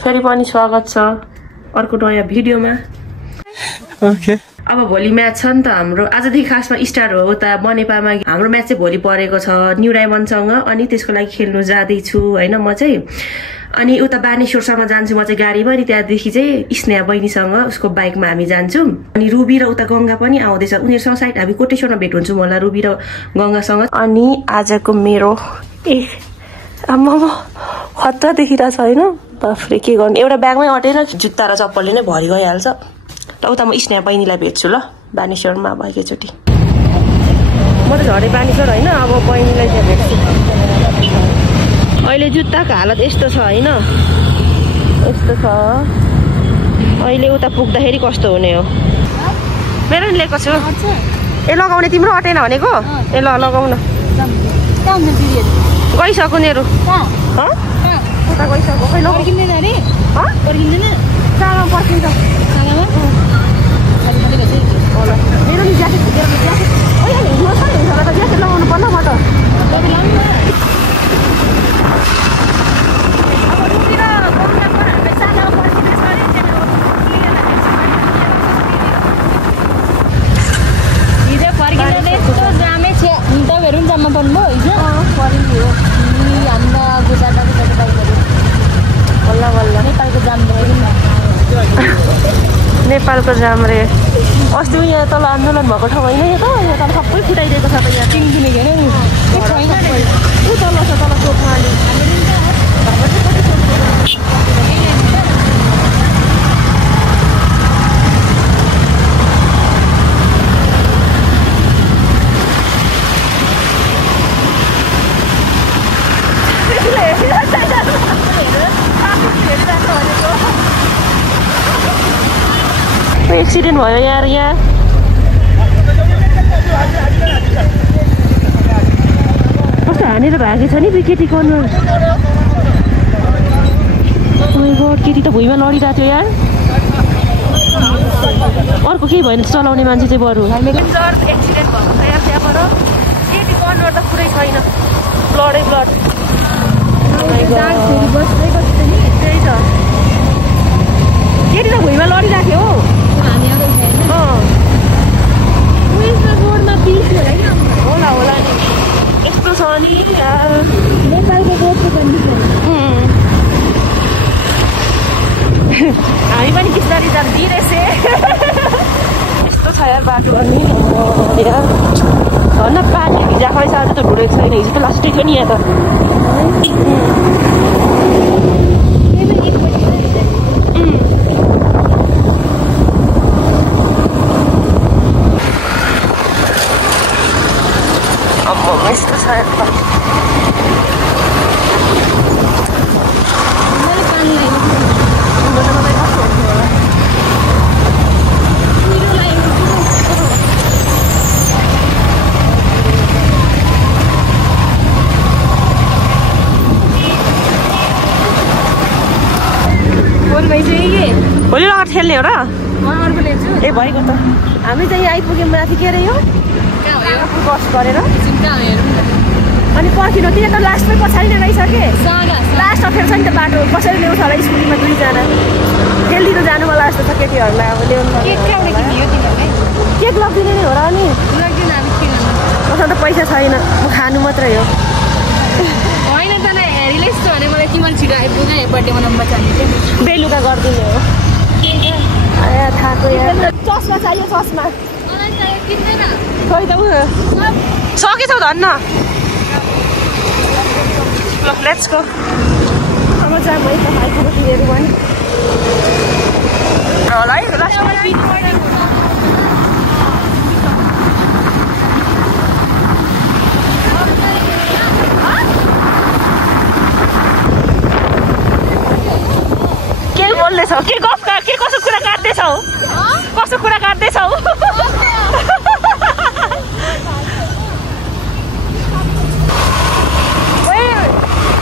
फेरि पनि स्वागत छ अर्को नयाँ भिडियोमा। ओके अब भोलि म्याच छ नि त हाम्रो। आजदेखि खासमा स्टार्ट हो उता बनेपामा हाम्रो म्याच चाहिँ भोलि परेको छ न्यू डायमन्डसँग। अनि त्यसको लागि खेल्नु जाँदैछु होइन म चाहिँ। अनि उता बानेश्वरसम्म जान्छु म चाहिँ गाडीमा। अनि त्यहाँदेखि चाहिँ स्नेहा बहिनीसँग उसको बाइकमा हामी जान्छौँ। अनि रुबी र उता गङ्गा पनि आउँदैछ। उनीहरूसँग साइड हामी कोटेश्वरमा भेट हुन्छौँ होला रुबी र गङ्गासँग। अनि आजको मेरो आम्मा खतरा देखिरहेछ होइन। बाफ्रे के गर्नु, एउटा ब्यागमै अटेर जुत्ता र चप्पलले नै भरि गइहाल्छ। ल उता म स्नेहा बहिनीलाई भेट्छु ल बानेश्वरमा अब एकैचोटि। म त झरे बानेश्वर होइन, अब बहिनीलाई चाहिँ भेट्छु। अहिले जुत्ताको हालत यस्तो छ होइन, यस्तो छ। अहिले उता पुग्दाखेरि कस्तो हुने हो। मेरो नि लिएको छु। ए लगाउने तिम्रो अटेन भनेको। ए ल लगाउन गइसक्यो उनीहरू। उता गइसक्यो खै पर्खिँदैन अरे। पर्खिँदैन सागामा पर्खिन्छ। सागामा होला मेरो नि ज्याकेट भित्र ज्याकेट हिँड्नु छ नि त ज्याकेट लगाउनु पर्ला म त। हिजो फर्किँदा यस्तो जामै थियो तपाईँहरू पनि जाममा पर्नुभयो हिजो। पर्यो हामीमा गुजाटाको बाइकहरू बल्ल बल्ल नेपालको जाम नेपालको जाम रे। अस्ति यहाँ तल आन्दोलन भएको ठाउँ होइन यो त। यहाँ तल सबै फुटाइदिएको छ त। यहाँ किनकिने के अरे ऊ तल छ तल चोकमा अलि। एक्सिडेन्ट भयो यार यहाँ। कस्तो हानेर भागेछ नि केटी गर्नु। केटी त भुइँमा लडिरहेको थियो यार। अर्को केही भएन चलाउने मान्छे चाहिँ बरु। एक्सिडेन्ट भएको छ यार त्यहाँबाट। केटी कन्भर त पुरै छैन, ब्लडै ब्लड। त्यही त केटी त भुइँमा लडिरहेको थियो हो। रोडमा पिस होला होला नि यस्तो छ नि नेपालको रोडको कन्डिसन। हामी पनि बिस्तारै जान्थ्यौँ रहेछ। यस्तो छ यार बाटो अनि यार झन् पानी भिजाएको रहेछ। आज त ढुलेको छैन, हिजो त लास्टै थियो नि यहाँ त। यस्तो छ भोलि लगाएर खेल्ने हो र। अर्को ल्याउँछु ए भएको त हामी चाहिँ यहाँ आइपुग्यौँ माथि के अरे यो बस गरेर। अनि पर्खिनु त्यहाँ त लास्टमै पछाडि नै रहेछ कि लास्ट अफेर छ नि त बाटो। कसरी ल्याउँछ होला स्कुटीमा दुईजना खेलिदिनु जानु होला जस्तो छ केटीहरूलाई। अब ल्याउनु केक लगिदिने नै हो र। अनि मसँग त पैसा छैन, म खानु मात्रै हो। होइन त हेरिलेस छ भने मलाई तिमीले छिटो आइपुग्ने बर्थडे मनाउनु बचाउने थियो। बेलुका गरिदिने हो। थाहा चस्मा चाहियो चस्मा खै त उ सकेछौ धन्न। ल लेट्स गो। अब जाम है त आइपुग्यो तिनीहरू पनि होला है लास्टमा। के बोल्दैछौ के गफ के कसो कुरा काट्दैछौ कसो कुरा काट्दैछौ।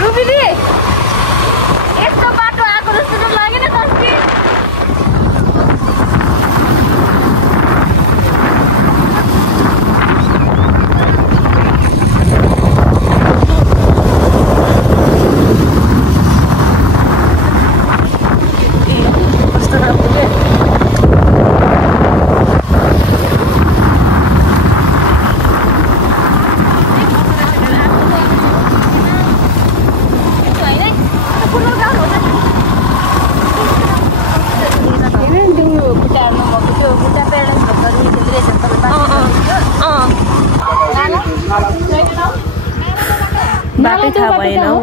रुबीले यस्तो बाटो आएको जस्तो त लागेन कति। भएन हौ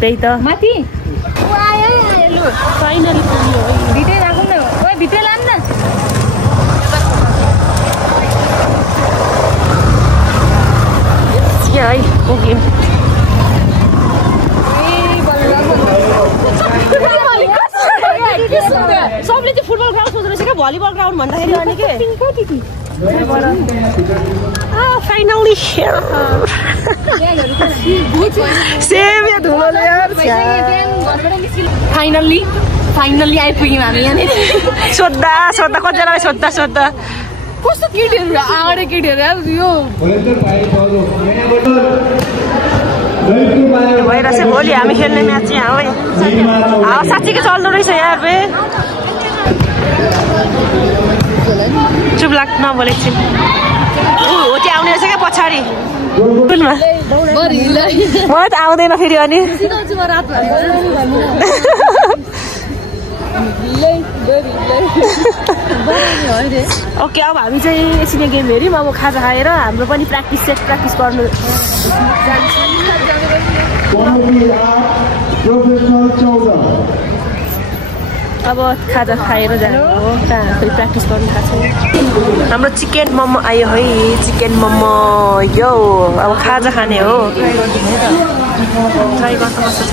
त्यही त माथि फाइनली पुग्यो भित्रै राखौँ न ओइ भित्रै लाम न है पुग्यौँ सबले चाहिँ फुटबल ग्राउन्ड सोच्दो रहेछ क्या भलिबल ग्राउन्ड भन्दाखेरि अनि के फाइनली फाइनल्ली आइपुग्यौँ हामी यहाँनिर सोद्धा कतिजनालाई सोद्धा कस्तो केटीहरू आँगडे केटीहरू यो भइरहेछ भोलि हामी खेल्ने म्याच यहाँ हो साँच्चीकै चल्दो रहेछ यार बे चुप लाग नबोलेको छु हो त्यो आउने रहेछ क्या पछाडि मलाई त आउँदैन फेरि अनि ओके अब हामी चाहिँ एकछिन गेम हेऱ्यौँ अब खाजा खाएर हाम्रो पनि प्र्याक्टिस गर्नु अब खाजा खाएर जानु हो कहाँ फेरि प्र्याक्टिस गर्नु थाहा छ हाम्रो चिकन मोमो आयो है चिकन मोमो यो अब खाजा खाने हो ट्राई गर्नु कस्तो छ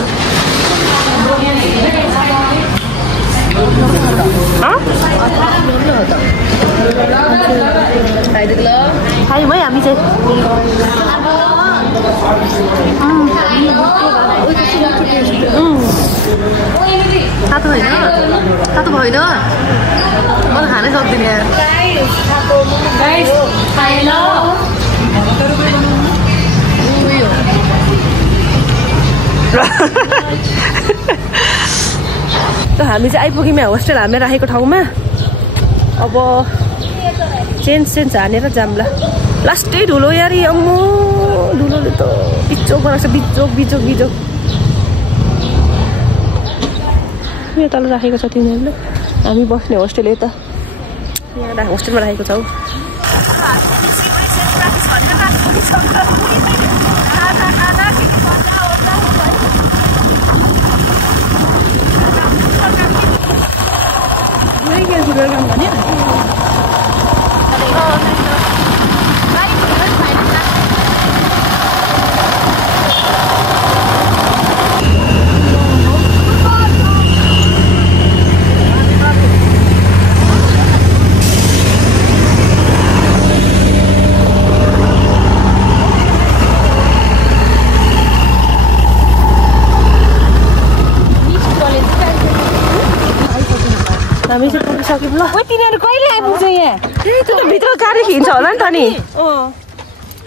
खायौँ है हामी चाहिँ तातो होइन तातो भएन म त खानै सक्दिनँ यहाँ हामी चाहिँ आइपुग्यौँ होस्टेल हामीले राखेको ठाउँमा अब चेन्ज हानेर जाम्ला लास्टै धुलो यार अम्मो धुलोले त बिचोक बनाएको छ बिचोक यो तल राखेको छ तिनीहरूले हामी बस्ने होस्टेल यता यहाँ होस्टेलमा राखेको छौ हामी चाहिँ पुगिसक्यौँ ल तिनीहरू कहिले आइपुग्छ यहाँ त्यो भित्र गाडी खिन्छ होला नि त नि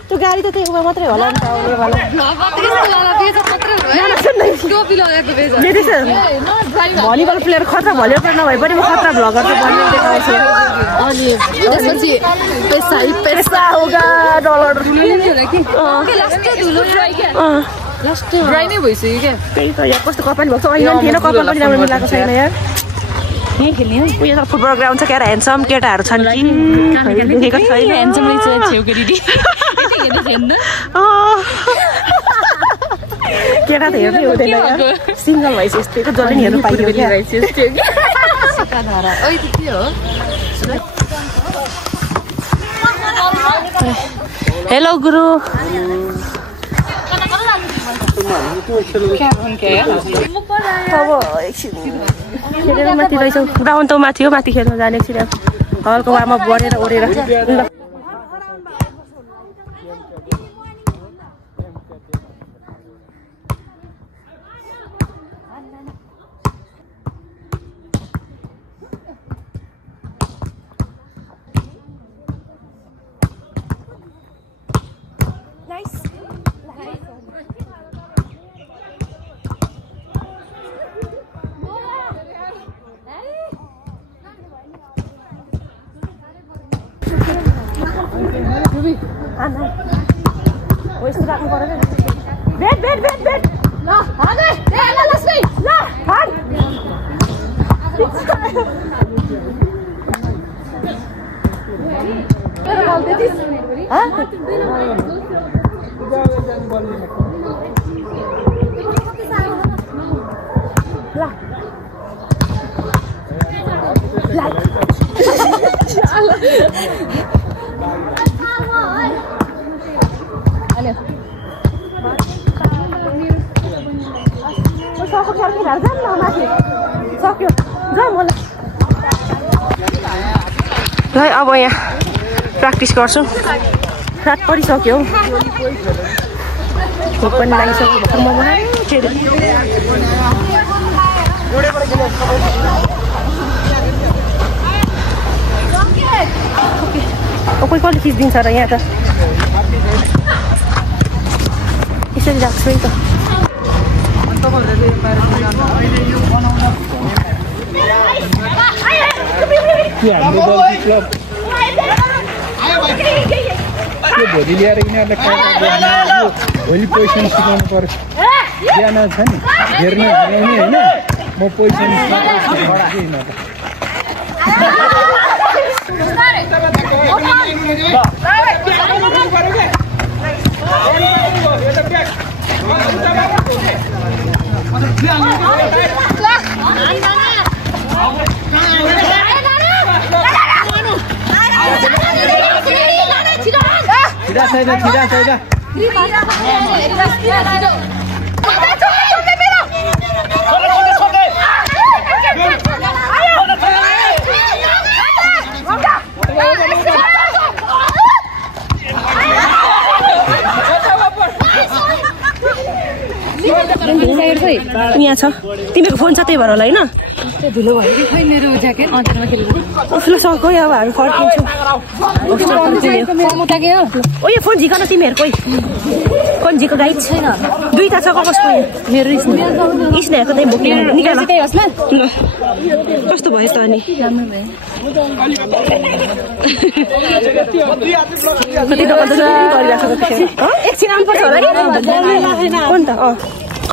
त्यो गाडी त त्यही उमा मात्रै होला नि त भलिबल प्लेयर खतरा भलिबल प्लेयर नभए पनि म खतरा भ्लगर त बन्ने देखाउँछु अनि त्यसपछि पैसा होगा डलर ड्राई नै भइसक्यो क्या त्यही त यहाँ कस्तो कपाल भएको छ यहाँ थिएन कपाल पनि राम्रो मिलाएको छैन यार यहीँ खेल्ने हो उयो त फुटबल ग्राउन्ड छ क्या ह्यान्डसम केटाहरू छन् कि देखेको छैन ह्यान्डसम रहेछ छेउको दिदी केटा त हेर्नै हुँदैन सिङ्गल भएपछि यस्तै त जसले हेर्नु पाइयो क्या हेलो गुरु अब एकछिन खेलेर माथि रहेछ ग्राउन्ड त माथि हो माथि खेल्न जाने एकछिन हल्का वार्मअप गरेर ओरेर यस्तो राख्नु पर्यो बेट ल सक्यो ल अब यहाँ प्र्याक्टिस गर्छु रात परिसक्यो भोक पनि लागिसक्यो भर्खर म कोही कसले खिचिदिन्छ र यहाँ त यसरी राख्छु है त भोलि ल्याएर यिनीहरूलाई भोलि पोजिसन सिकाउनु पर्छ बिहान छ नि हेर्ने होइन म पोजिसन यहाँ छ तिमीको फोन छ त्यही भएर होला होइन धुलो भयो कि खै मेरो ज्याकेट अचारमा खेलेको उसले सक्यो अब हामी फर्किन्छौँ ओ यो फोन झिकन तिमीहरूकै फोन झिको गाइड छैन दुईटा छ कसको मेरो स्नेहको त्यही भोक निकाल कस्तो भयो त अनि कति दोकान त एकछिन आउनुपर्छ होला कि कोन त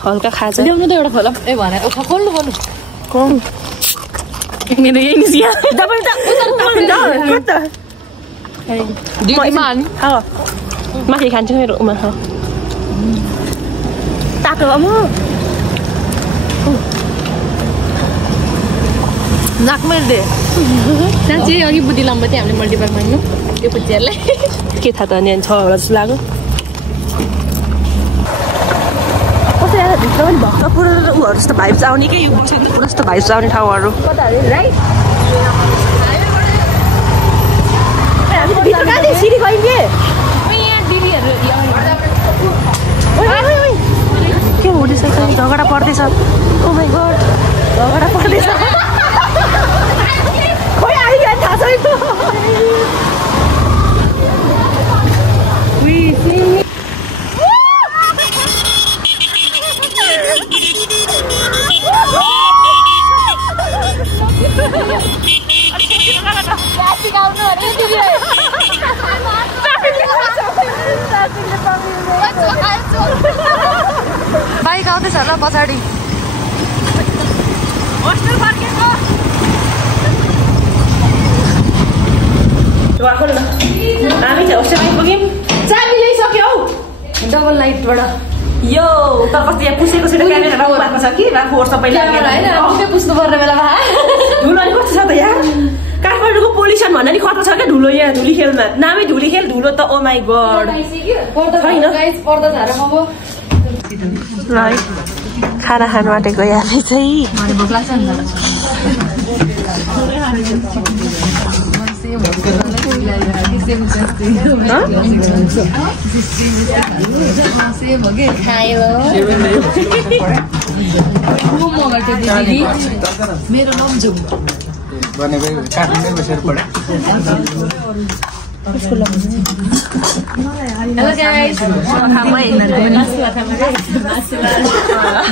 हल्का खाजा ल्याउनु त एउटा खोला ए भने खोल्नु मेरो यही निस्किया माथि खान्छु मेरो उमा तातो अब नाक मैले साँच्चै अघि बुद्धि लम्बा थियो हामीले मल्टिपार्क माग्नु त्यो पुच्चिहरूलाई के थाहा त अनि छ होला जस्तो लाग्यो भित्र पनि भक्क पुरा उहरू जस्तो भाइब्स आउने कि यो बसेको पुरा जस्तो भाइब्स आउने ठाउँहरू भित्र कहाँ थियो सिडी गइन्थे के हुँदैछ झगडा पर्दैछ ओ माइ गड झगडा पर्दैछ खोइ आइगयो थाहा छैन बाइक आउँदैछ ल पछाडि होस्टेल फर्केको हामी चाहिँ होस्टेल आइपुग्यौँ चाबी ल्याइसक्यो हौ डबल लाइटबाट यो त कति यहाँ पुसेको छैन क्यामेरा राख्नु छ कि राख्नु सबैले पुस्नु पर्ने बेलामा धुलो अनि कस्तो छ त यहाँ काठमाडौँको पोल्युसन भन्दा नि खतरा छ क्या धुलो यहाँ धुलीखेलमा नामै धुलीखेल धुलो त ओ माई गड छैन ल है खाना खानु आँटेको यहाँ चाहिँ मेरो नाम zoom Hello guys.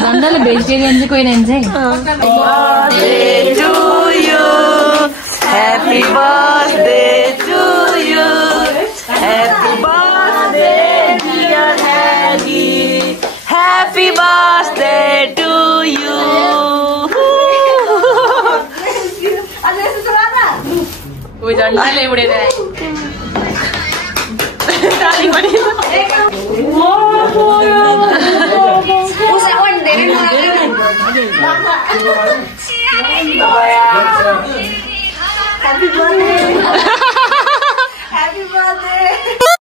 Nandala vegetarian ji koi nahi hai. Birthday to you. Happy birthday to you. Happy birthday dear Haggy. Happy birthday to you. Oi jangan le ude deh. Happy birthday.